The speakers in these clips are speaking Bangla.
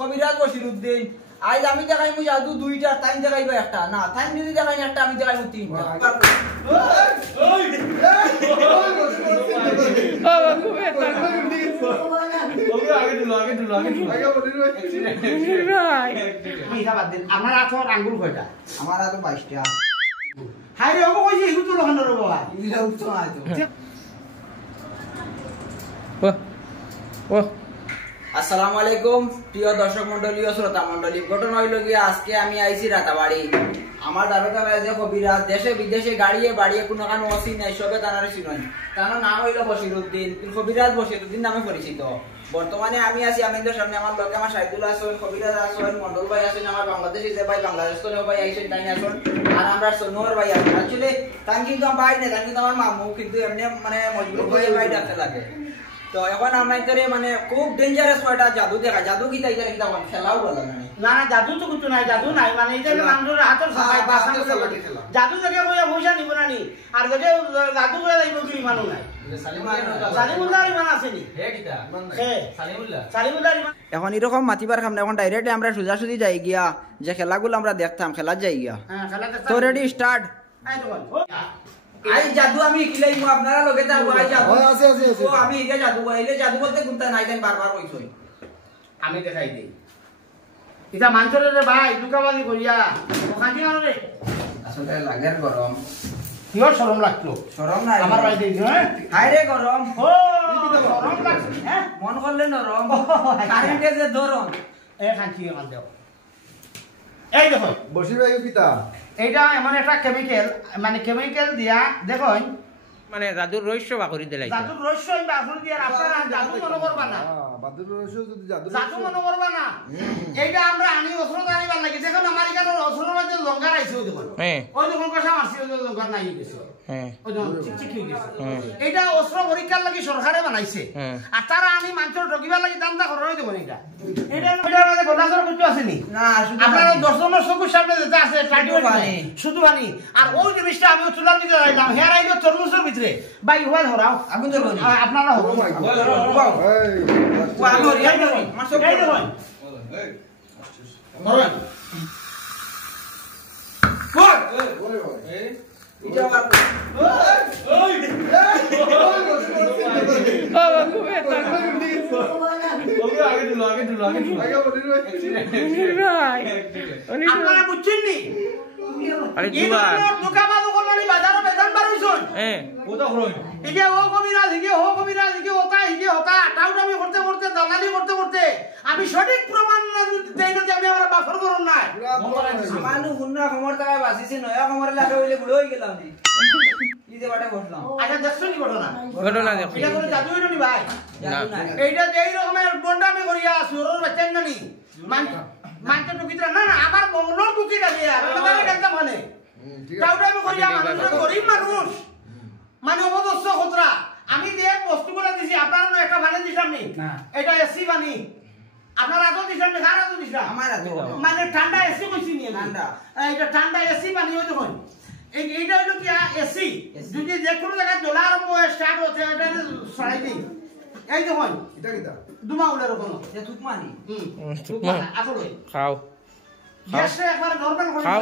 কবিরাজ বশিরউদ্দিন আজ আমি দেখাইমু জাদু দুইটা টাইম দেখাইবা একটা না টাইম যদি দেখাই একটা আমি দেখাইমু তিনটা আমার আঠার আঙ্গুল কয়টা আমার তো 22টা হাই রে ওগো কইছি ইগু তো লখান রে বাবা ইলা উঠতো না তো আসসালামু আলাইকুম প্রিয় দর্শক মণ্ডলী ও শ্রোতা মণ্ডলী ঘটনা হইল গিয়া আজকে আমি আইছি রাতাবাড়ি আমার দাদা যে কবিরাজ দেশে বিদেশে গাড়িয়ে বাড়িয়ে কোনো কানো অসি নাই সবে তানারে চিনই তার নাম হইল বশিরউদ্দিন কবিরাজ বশিরউদ্দিন নামে পরিচিত বর্তমানে আমি আছি আমিনদের সামনে আমার লোকে আমার সাইদুল্লাহ আছেন কবিরাজ আছেন মন্ডল ভাই আছেন আমার বাংলাদেশি যে ভাই বাংলাদেশ থেকে ভাই আইছেন তাই আছেন আর আমরা সোনোর ভাই আছেন অ্যাকচুয়ালি তাই কিন্তু আমার ভাই না তাই কিন্তু আমার মামু কিন্তু এমনি মানে মজবুর ভাই ভাই ডাকতে লাগে তো এখন আমরা এখানে মানে খুব ডেঞ্জারাস একটা জাদু দেখা জাদু কি তাই এটা কিটা খেলাও বলা না না জাদু তো কিছু নাই জাদু নাই মানে এটা মানুষের হাতের সবাই বাসা জাদু থেকে কইয়া পয়সা নিব না নি আর যদি জাদু করে যাইব কি মানু নাই সালিমুল্লাহ ইমান আসেনি হে কিটা হে সালিমুল্লাহ ইমান এখন এরকম মাতিবার সামনে এখন ডাইরেক্টলি আমরা সোজাসুজি যাই গিয়া যে খেলাগুলো আমরা দেখতাম খেলা যাই গিয়া হ্যাঁ খেলা দেখতাম তো রেডি স্টার্ট আই তো আই জাদু আমি খিলাইমু আপনারা লগে যাবো আই জাদু আছে ও আমি ইগে জাদু আইলে জাদু বলতে গুনতা নাই দেন বারবার কইছই আমি দেখাই দেই এটা মানছরে রে ভাই দুকাবাজি করিয়া ওখানে আনো রে আসলে লাগের গরম কিও শরম লাগতো শরম নাই আমার ভাই দেই হ্যাঁ হাই রে গরম ও শরম লাগছে হ্যাঁ মন করলে নরম কারেন্টে যে ধরন এ খাঁচি মান দাও এই দেখো বসির ভাই পিতা এইটা এমন একটা কেমিক্যাল মানে কেমিক্যাল দিয়া দেখুন মানে জাদুর রহস্য বাকরি দিলাই জাদুর রহস্য আমি বাকরি দিয়া আপনারা জাদু মনে করবা না বাদুর রহস্য যদি জাদু মনে করবা না এইটা আমরা আনি অস্ত্র জানিবার লাগি দেখুন আমার এখানে অস্ত্রের মধ্যে লঙ্কার আইছে ওই দেখুন হ্যাঁ ওই দেখুন কষা মারছি ওই লঙ্কার নাই গেছে হ্যাঁ ওই দেখুন চিকচিক হয়ে গেছে এইটা অস্ত্র পরীক্ষার লাগি সরকারে বানাইছে আর তারা আনি মানুষের ঠকিবার লাগি দান্দা করে দেখুন এটা এটার মধ্যে গোলাসর কিছু আসেনি না শুধু আপনারা দর্শনের চকুর সামনে যেটা আছে শুধু পানি আর ওই জিনিসটা আমি চুলার ভিতরে রাখলাম হেয়ার আইলো তরমুজের ভিতরে ভাই হওয়া ধরাও আগুন ধরো আপনারা হবো ও আমি রিয়াই ধরো আমার সব এই দেখুন ধরুন এটা আবার আপনারা বুঝছেন নি আরে এই জুয়া দোকানবাবু করলানি বাজারে বেতন বাড়াইছুন হ্যাঁ ইকে ও কবিরাজ ইকে হতা টাউটামি করতে করতে দালালি করতে করতে আমি সঠিক প্রমাণ দেই না যে আমি আমার বাফর করুন না আমানু হুন্না খমর টাকা বাসিছে নয়া খমর লাগে হইলে বুড়ো হই গেলাম নি কি যে বাটে বসলাম আচ্ছা দেখছেন নি ঘটনা ঘটনা দেখো এটা করে জাদু হইল নি ভাই জাদু না এইটা যে এই রকমের বন্ডামি করিয়া সুরর বাচ্চান নানি মানতে টুকিরা না আমার মনের টুকিটা দিয়া এটা কেন মানে টাউটামি করিয়া মানুষ গরিব মানুষ মানে অবদস্য খতরা আমি যে বস্তুগুলো দিছি আপনারা না একটা বানিয়ে দিছিলাম নি এটা এসি বানি আপনারা আতো দিছিলাম নি কার আতো দিছিলাম আমার আতো মানে ঠান্ডা এসি কইছি নি ঠান্ডা এটা ঠান্ডা এসি বানি হই দেখুন এইটা হলো কি এসি যদি যে কোনো জায়গায় জ্বলা আরম্ভ হয়ে স্টার্ট হচ্ছে এটা ছড়াই দিই এই দেখুন এটা কিটা দুমা উড়ার কোনো যে তুকমানি তুকমা আসলে খাও গ্যাসটা একবার নরমাল করে খাও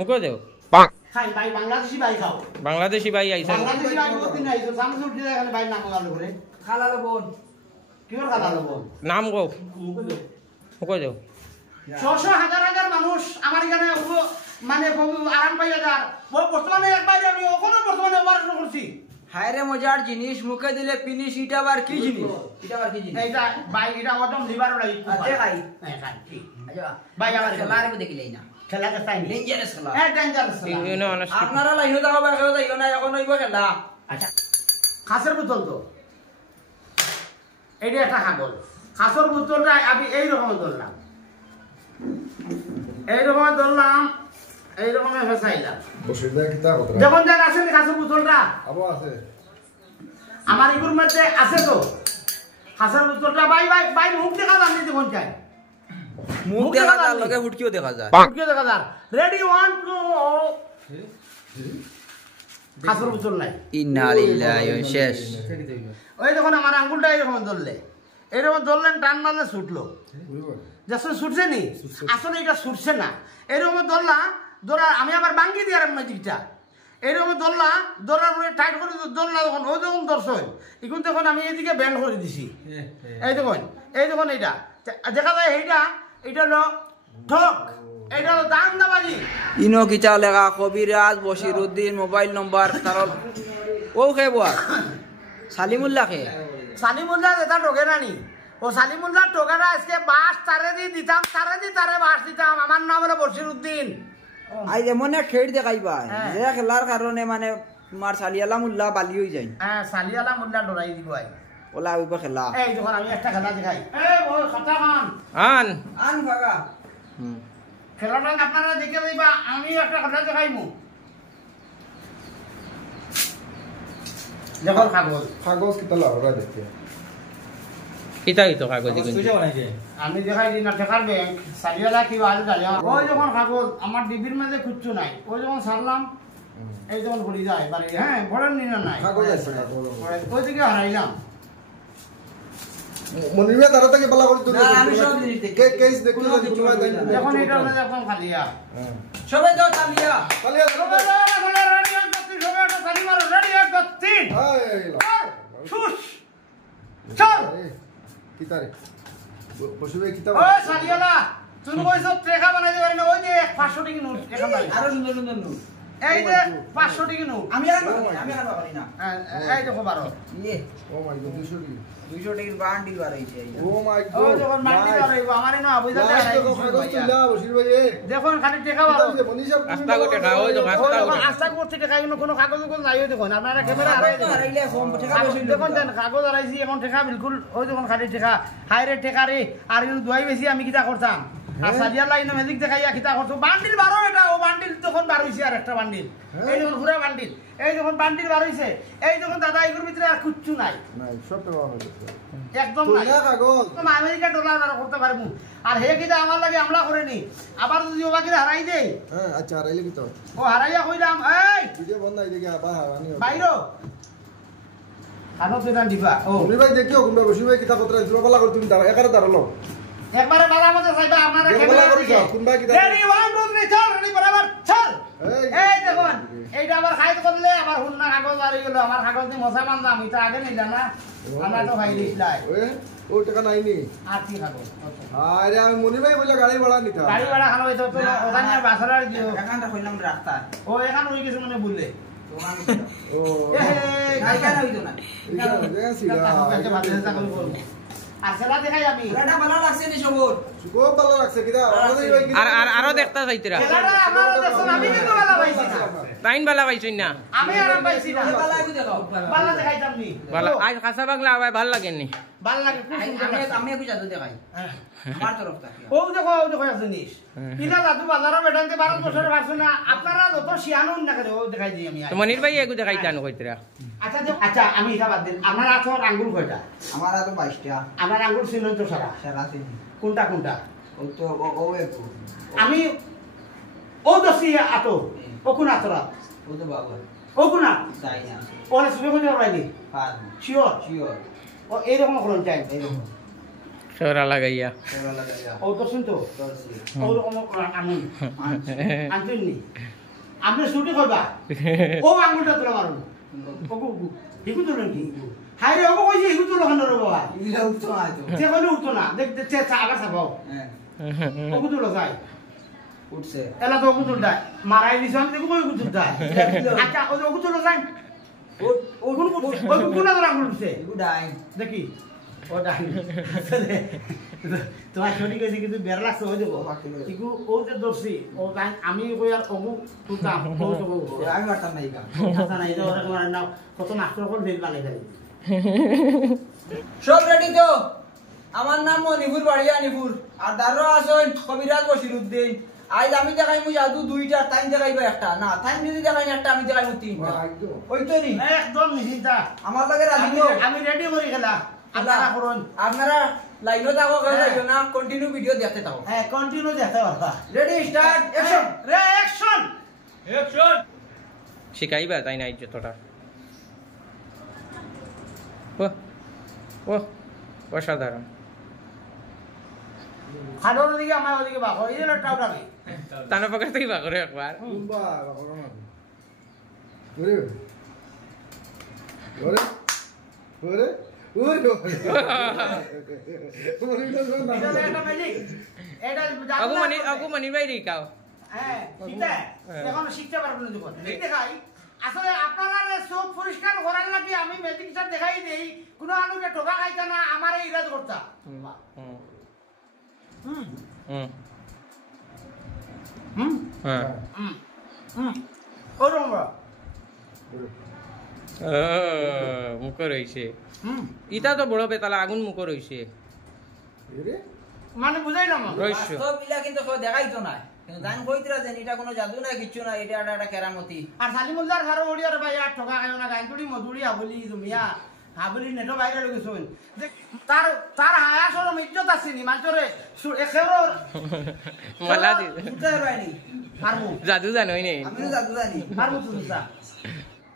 মুকো দেও খাই ভাই বাংলাদেশি ভাই খাও বাংলাদেশি ভাই আইছে বাংলাদেশি ভাই বহুত দিন আইছো সামনে উঠে এখানে ভাই নাম গালো করে খালালো বোন কিওর খালা লব নাম গো মুকো দেও 600 হাজার হাজার মানুষ আমার এখানে মানে আরাম পাইয়া যার বর্তমানে একবার আমি ওখানে বর্তমানে অপারেশন করছি হায়রে মজার জিনিস মুখে দিলে ফিনিশ এটা আবার কি জিনিস এইটা ভাই এটা ওজন লিভার লাগি আচ্ছা খাই হ্যাঁ খাই ঠিক আচ্ছা ভাই আমার খেলারে দেখিলেই না খেলা তো তাই ডেঞ্জারাস খেলা হ্যাঁ ডেঞ্জারাস ইউনো অনার্স আপনারা লাইনে যাও বা কেউ যাইও না এখন হইব খেলা আচ্ছা খাসের বোতল তো এইটা একটা হাগল খাসের বোতলটা আমি এই রকম ধরলাম এই রকমের ফেসাইলাম বসির ভাই কিতা কথা যখন যান আসেন খাসের বোতলটা আবো আছে আমার ইগুর মধ্যে আছে তো খাসের বোতলটা ভাই মুখ দেখা যান নি দেখুন চাই মুখ দেখা যায় লগে ফুটকিও দেখা যায় ফুটকিও দেখা যান রেডি 1 2 খাসের বোতল নাই ইন্না লিল্লাহি শেষ ওই দেখুন আমার আঙ্গুলটা এরকম ধরলে এরকম ধরলেন টান মারলে ছুটলো যখন ছুটছে নি আসলে এটা ছুটছে না এরকম ধরা আমি আবার বাঙ্গি দিয়ে আর ম্যাজিকটা এরকম ধরার পরে টাইট করে ধরলা যখন ওই যখন দর্শন এখন তখন আমি এইদিকে ব্যান্ড করে দিছি এই দেখুন এইটা দেখা যায় এইটা হলো ঠক এটা হলো দান্দাবাজি ইনো কিচা লেখা কবিরাজ বশিরউদ্দিন মোবাইল নম্বর তার ও খেবো সালিমুল্লাহ খে সালিমুল্লাহ এটা ঠকে নানি ও সালিমুল্লাহ ঠকেরা আজকে বাস তারে বাস দিতাম আমার নাম হলো বশিরউদ্দিন আই যেমন খেড় দেখাইবা যে খেলার কারণে মানে তোমার সালিয়ালা মুল্লা বালি হয়ে যায় হ্যাঁ সালিয়ালা মুল্লা ডরাই দিব আই ওলা হইব খেলা এই যখন আমি একটা খেলা দেখাই এই ওই খাতা খান আন ভাগা খেলাটা আপনারা দেখে যাইবা আমি একটা খেলা দেখাইমু দেখুন কাগজ কিতা লাউরা দেখতে কিতা হইতো কাগজ আমি দেখাই দিই না টেকার ব্যাংক সালিয়ালা কি বাজে দাঁড়িয়ে ওই যখন কাগজ আমার ডিবির মাঝে খুঁজছো নাই ওই যখন সারলাম এই যখন ঘুরি যায় বাড়ি হ্যাঁ ভরেন নি না নাই কাগজ আছে কাগজ ওই দিকে হারাইলাম মনিরা তারা থেকে বলা করে তুমি না, আমি সব জিনিস দেখি। কেস দেখতে কোনো কিছু তোমরা হয় না। যখন এটা হলো যখন খালিয়া সবাই দাও তালিয়া তাহলে সবাই রেডি হয়ে গেছি সবাই একটা তালি মারো রেডি হয়ে গেছি শুশ চল কিতা রে বসবে কিতা ও সালিয়ালা তুমি কইছো টেকা বানাইতে পারি না ওই যে 500 টাকা নোট এখান থেকে আরো সুন্দর সুন্দর নোট এই যে 500 টাকা নোট আমি আর পারি না এই দেখো বারো ইয়ে ও মাই গড 200 টাকা 200 টাকার বান্ডিল বাড়াইছে ও মাই ও গড যখন মাটি বাড়াইবো আমারই না বুঝা যায় কাগজ তুলা বসির ভাই দেখুন খালি টেকা বারো মনীষা আস্তা করে টাকা ওই যখন আস্তা করে আস্থা করতে টেকা কোনো কাগজ নাই দেখুন আপনারা ক্যামেরা হারাইলে কম টাকা বেশি দেখুন দেন কাগজ হারাইছি এখন টেকা বিলকুল ওই যখন খালি টেকা হাইরে টেকা রে আর কিন্তু দুয়াই বেশি আমি কিটা করতাম আর সাদিয়ার লাইন ম্যাজিক দেখাইয়া কিটা করতো বান্ডিল বারো এটা ও বান্ডিল তখন বার হইছে আর একটা বান্ডিল এই যখন পুরো বান্ডিল এই যখন বান্ডিল বার হইছে এই যখন দাদা এগুলোর ভিতরে আর কিচ্ছু নাই নাই সব টাকা হয়ে গেছে একদম নাই তুলা কাগজ তুমি আমেরিকা ডলার আর করতে পারবো আর হে কিটা আমার লাগে আমলা করেনি আবার যদি ওবা কিটা হারাই দেই হ্যাঁ আচ্ছা রাইলে কিতা ও হারাইয়া কইলাম এই ভিডিও বন্ধ হই দেখি আবার হারানি বাইরো খানো তুই দিবা ও মনি ভাই দেখিও কোনবা বসি ভাই কিতা কথা জুরা বলা করে তুমি দাঁড়া একারে দাঁড়ালো একবারে বালা মজা চাইবা আপনারা দেখো ক্যামেরা বলা করি যাও কোনবা কিতা রেডি 1 2 3 চল রেডি বরাবর চল এই দেখুন এইটা আবার খাইতে করলে আবার হুন্না কাগজ বাড়ি গেল আমার কাগজ দিয়ে মশা বানলাম এটা আগে নিলা না আমরা তো ভাই দিছলাই ওই ও টাকা নাই নি আর কি কাগজ আরে আমি মনি ভাই বলে গাড়ি ভাড়া নিতা গাড়ি ভাড়া খানো হইতো তো ওখানে বাসার দিও এখানটা কইলাম রাস্তা ও এখান হই গেছে মানে বললে ও গাই কেন হইতো না এটা দেখছি আর সেটা দেখাই আমি এটা ভালো লাগছে নি সবর খুব ভালো লাগছে কিতা আমাদের ভাই আর আর আরো দেখতা চাইতরা খেলাটা আমার দেখুন আমি কিন্তু ভালো পাইছি না তাইন বালা পাইছই না আমি আরাম পাইছি না ভালো লাগু দেখাও ভালো দেখাইতাম নি বালা আজ খাসা বাংলা আবার ভাল লাগেনি ভালো লাগে খুব সুন্দর আমি লাগছে। আমি বুঝা তো দেখাই আমার তরফ থেকে ও দেখো জিনিস কিনা দাদু বাজারে বেটানতে 12 বছরের বাসু না আপনারা যত শিয়ানো না করে ও দেখাই দিই আমি তো মনির ভাই এগু দেখাইতানো কইতরা আচ্ছা আমি এটা বাদ দিন আপনার আঠর আঙ্গুল কয়টা আমার তো 22টা আপনার আঙ্গুল ছিল তো সারা সারা আছে কোনটা ও তো ও একটু আমি ও দসি আতো ও কোন আতরা ও তো বাবা ও কোন তাই না ওরে সুবে কোন রাইলি পার শিওর শিওর ও এইরকম করুন টাইম এইরকম সরা লাগাইয়া সেবা লাগাইয়া ও দসিন তো দর্শি ও রকম আমি আনতেননি আপনি ছুটি করবা ও আঙ্গুলটা তোলা মারুন ওগু হিকু তোলেন কি হাই রে ওগু কইছি হিকু তোলা খান রে বাবা ইলা উঠতো না তো যে কইলে উঠতো না দেখ চা আবার চাপাও হ্যাঁ ওগু তোলা যায় উঠছে এলা তো ওগু তোলা মারাই দিছ আমি দেখো ওগু তোলা আচ্ছা ওগু তোলা যায় উঠ ওগু কোন আঙ্গুল উঠছে ইগু ডাই দেখি ও ডাই তোমার ছুটি গেছি কিন্তু বের লাগছে ওই দেখো ইগু ও যে দর্শি ও তাই আমি কই আর ওগু তুলতাম ও তো আমি পারতাম না ইকা কথা নাই তো ওরকম আর না কত নাস্তা করে ফেল বানাই দেয় সব রেডি তো আমার নাম মনিপুর বাড়িয়া নিপুর আর দারো আসেন কবিরাজ বশিরউদ্দিন আজ আমি দেখাই মুই জাদু দুইটা টাইম দেখাইবা একটা না টাইম যদি দেখাই একটা আমি দেখাই তিনটা ওই তো নি একদম নিশ্চিন্তা আমার লাগে রাজি তো আমি রেডি করি খেলা আপনারা করুন আপনারা লাইনও থাকো কেউ যাইও না কন্টিনিউ ভিডিও দেখতে থাকো হ্যাঁ কন্টিনিউ দেখতে পারবা রেডি স্টার্ট অ্যাকশন রে অ্যাকশন শিখাইবা তাই না যতটা ও ও অসাধারণ খালোর ওদিকে আমার ওদিকে বাঘ এই জন্য টাউটা নেই তানোর পকেট থেকে বা করে একবার কুম্বা বাকর মাঝে ওরে ওরে ওরে ওরে এটা একটা ম্যাজিক এটা আগু মানি বাইরে কাও হ্যাঁ শিখতে এখন শিখতে পারবো না যখন দেখাই আসলে আপনারা সব পরিষ্কার করার লাগি আমি ম্যাজিক স্টার দেখাই দেই কোনো আলুকে ঠোকা খাইতা না আমার এই ইরাজ করতা হুম হ্যাঁ ওরম মুখ রইছে ইটা তো বড় বেতালা আগুন মুখ রইছে মানে বুঝাইলাম রইছে বাস্তব ইলা কিন্তু কেউ দেখাইতো না কিন্তু দান কইতরা যে এটা কোনো জাদু না কিছু না এটা একটা কেরামতি আর সালিমুল্লাহর ঘরে ওড়িয়ার ভাই আর ঠোকা খাইও না গাইতুড়ি মধুরি হাবলি জমিয়া হাবলি নেটো বাইরে লগে শুন তার তার হায়া সরম ইজ্জত আছে নি মাঝরে একেরর মালা দি বুঝতে পাইনি পারবো জাদু জানোই নেই আমিও জাদু জানি পারবো সুসা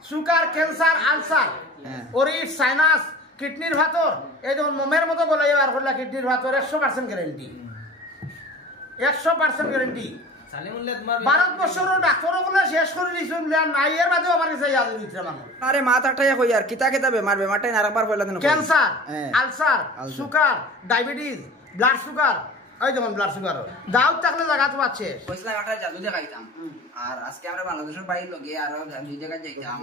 সুগার ক্যান্সার আলসার হ্যাঁ। ওরিস সাইনাস কিডনির ভাতর এই যেমন মোমের মতো বলে আর করলা কিডনির ভাতর 100% গ্যারান্টি 100% গ্যারান্টি সালিমুল্লাহ তোমার ভারতবর্ষের ডাক্তারগুলো শেষ করে দিয়েছেন নাই এর বাদেও আমার কাছে ইয়াদ দিচ্ছে মানুষ আরে মাথাটাই কই আর কিতা কিতা বেমার বেমারটাই আরেকবার কইলা দেন ক্যান্সার হ্যাঁ। Ulcer sugar diabetes blood sugar এই যেমন ব্লাড সুগার দাউদ থাকলে জায়গা তো আছে কইছিলাম একটা জাদু দেখাইতাম আর আজকে আমরা বাংলাদেশের বাইরে লগে আর দুই জায়গায় যাইতাম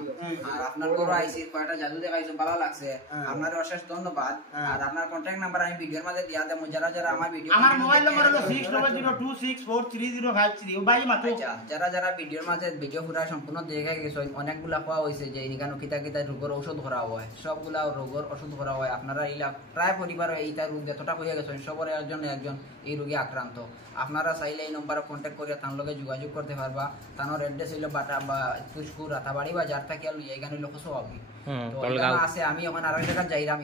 আর আপনার ঘর আইছি কয়টা জাদু দেখাইছো ভালো লাগছে আপনার অশেষ ধন্যবাদ আর আপনার কন্টাক্ট নাম্বার আমি ভিডিওর মধ্যে দিয়া দেব যারা যারা আমার ভিডিও আমার মোবাইল নম্বর হলো 6002643053 ভাই মাত্র যারা যারা ভিডিওর মাঝে ভিডিও পুরা সম্পূর্ণ দেখে গেছে অনেকগুলা কোয়া হয়েছে যে এখানে কিতা কিতা রোগের ঔষধ করা হয় সবগুলা রোগের ওষুধ করা হয় আপনারা এইলা প্রায় পরিবার এইটা রোগ যতটা হয়ে গেছে সবরে একজন এই রোগে আক্রান্ত আপনারা চাইলে এই নম্বরে কন্ট্যাক্ট করে তার লগে যোগাযোগ করতে পারবা তানোর অ্যাড্রেস হইলো বাটা বা পুষ্কুর রাতাবাড়ি বাজার থেকে এখানে লোক সব তো এখানে আছে আমি এখন আরেক জায়গায় যাইরাম